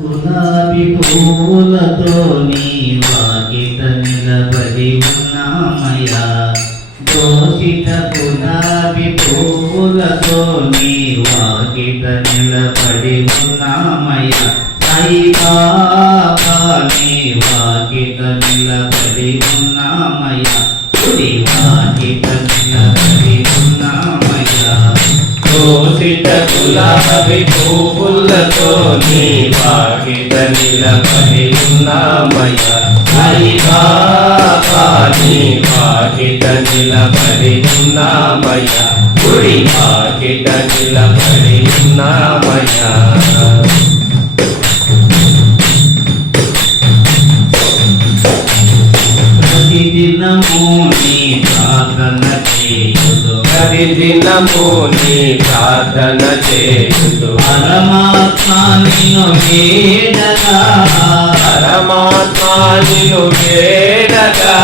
గులాబీ పూలతో నీ వాకిట నిలబడి ఉన్నామయ్యా. దోషిత గులాబీ పూలతో నీ వాకిట నిలబడి ఉన్నామయ్యా. సాయి బాబా నీ వాకిట నిలబడి ఉన్నామయ్యా. గుడి వాకిట నిలబడి ఉన్నామయ్యా. దోషిత గులాబీ పువ్వులతో నీ వాకిట నిలబడి ఉన్నామయ్యా. సాయి బాబా నీ వాకిట నిలబడి ఉన్నామయ్యా. గుడి వాకిట నిలబడి ఉన్నామయ్యా. ప్రతిదినము నీ ప్రార్థన చేయుదు, ప్రతిదినము నీ ప్రార్థన చేయుదు, పరమాత్మ నిన్ను వేడగా, పరమాత్మ నిన్ను వేడగా.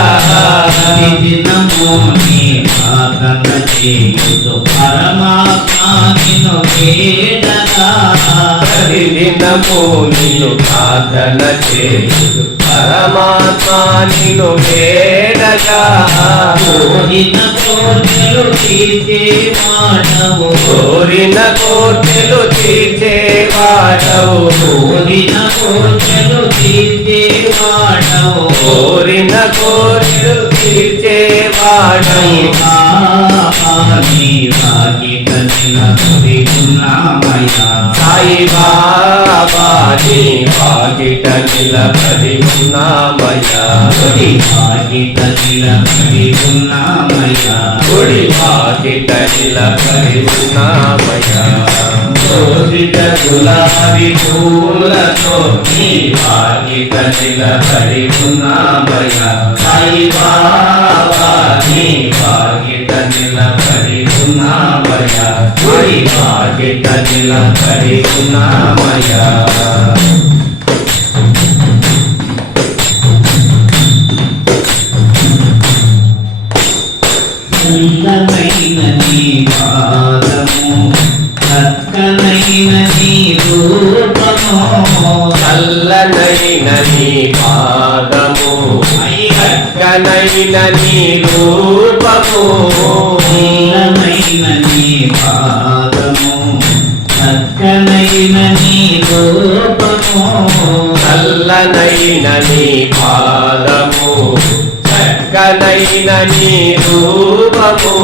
ప్రతిదినము నీ ప్రార్థన చేయుదు, పరమాత్మ నిన్ను వేడగా. ప్రతిదినము నిన్ను ప్రార్థన చేయుదు, పరమాత్మ నిన్ను వేడగా. కోరిన కోర్కెలు తీర్చేవాడవు, కోరిన కోర్కెలు తీర్చేవాడవు, కోరిన కోర్కెలు తీర్చేవాడవు. కోరిన కోర్కెలు తీర్చేవాడవు. బాబా నీ వాకిట నిలబడి ఉన్నామయ్యా. సాయి బాబా నీ వాకిట నిలబడి ఉన్నామయ్యా. గుడి వాకిట నిలబడి ఉన్నామయ్యా. గుడి వాకిట నిలబడి ఉన్నామయ్యా. దోషిత గులాబీ పూలతో నీ వాకిట నిలబడి ఉన్నామయ్యా. సాయి బాబా నీ వాకిట నిలబడి ఉన్నామయ్యా. గుడి వాకిట నిలబడి ఉన్నామయ్యా. చల్లనైన నీ పాదము, చక్కనైన నీ రూపము, చల్లనైన నీ పాదము, చక్కనైన నీ రూపము. చల్లనైన నీ పాదము, చక్కనైన నీ రూపము, చల్లనైన నీ పాదము, చక్కనైన నీ రూపము.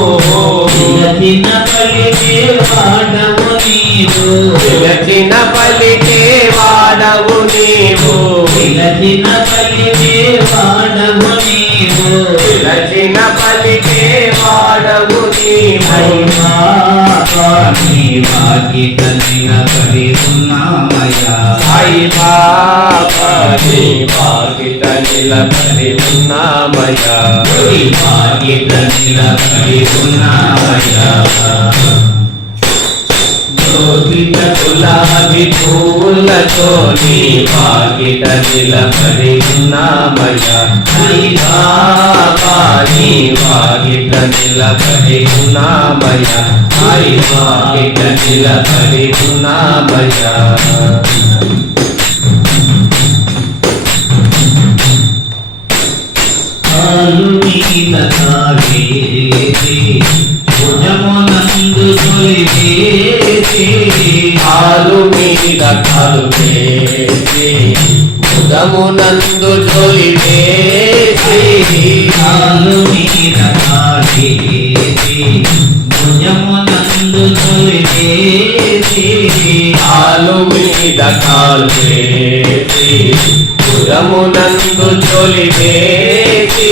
పిలచిన పలికే వాడవు నీవు, పిలచిన పలికే వాడవు నీవు, పిలచిన పలికే వాడవు నీవు. పిలచిన పలికే వాడవు నీవు. బాబా నీ వాకిట నిలబడి ఉన్నామయ్యా. సాయి బాబా నీ వాకిట నిలబడి ఉన్నామయ్యా. గుడి వాకిట నిలబడి ఉన్నామయ్యా. దోషిత గులాబీ పూలతో నీ వాకిట నిలబడి ఉన్నామయ్యా. సాయి బాబా నీ వాకిట నిలబడి ఉన్నామయ్యా. సాయి వాకిట నిలబడి ఉన్నామయ్యా. కాలు మీద కావేసి, భుజమునందు తొలివేసి, కాలు మీద కాలు వేసి, భుజమునందు తొలి వేసి. కాలు మీద కావేసి, భుజమునందు తొలివేసి, కాలు మీద కాలు వేసి, భుజమునందు తొలి వేసి.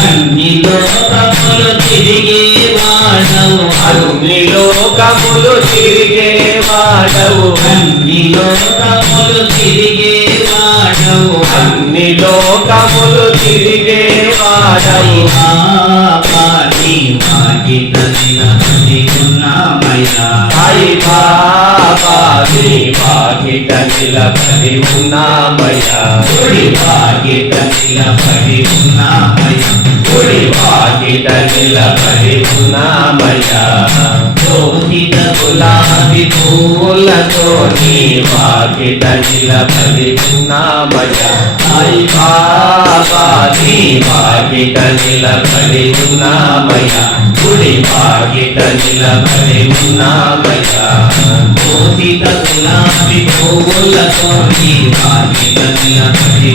అన్ని లోకములు తిరిగే వాడవు, అన్ని లోకములు తిరిగే వాడవు, అన్ని లోకములు తిరిగే వాడవు. అన్ని లోకములు తిరిగే వాడవు. బాబా నీ వాకిట నిలబడి ఉన్నామయ్యా. సాయి బాబా నీ వాకిట నిలబడి ఉన్నామయ్యా. గుడి వాకిట నిలబడి ఉన్నామయ్యా. గుడి వాకిట నిలబడి ఉన్నామయ్యా. శోభిత గులాబీ పూలతో నీ వాకిట నిలబడి ఉన్నామయ్యా సాయి బాబా నీ వాకిట నిలబడి ఉన్నామయ్యా గుడి వాకిట నిలబడి ఉన్నామయ్యా శోభిత గులాబీ పువ్వులతో నీ వాకిట నిలబడి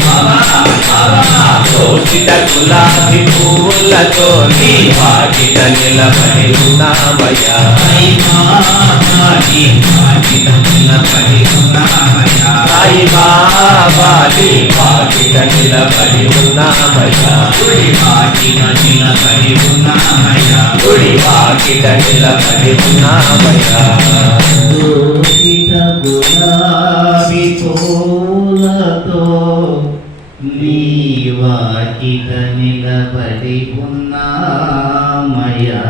శోభిత గులాబీ పూలతో నీ వాకిట నిలబడి ఉన్నామయ్యా సాయి బాబా నీ వాకిట నిలబడి ఉన్నామయ్యా సాయి బాబా నీ వాకిట నిలబడి ఉన్నామయ్యా గుడి వాకిట నిలబడి ఉన్నామయ్యా గుడి వాకిట నిలబడి ఉన్నామయ్యా శోభిత గులాబీ పూలతో నీ వాకిట నిలబడి ఉన్నామయ్యా.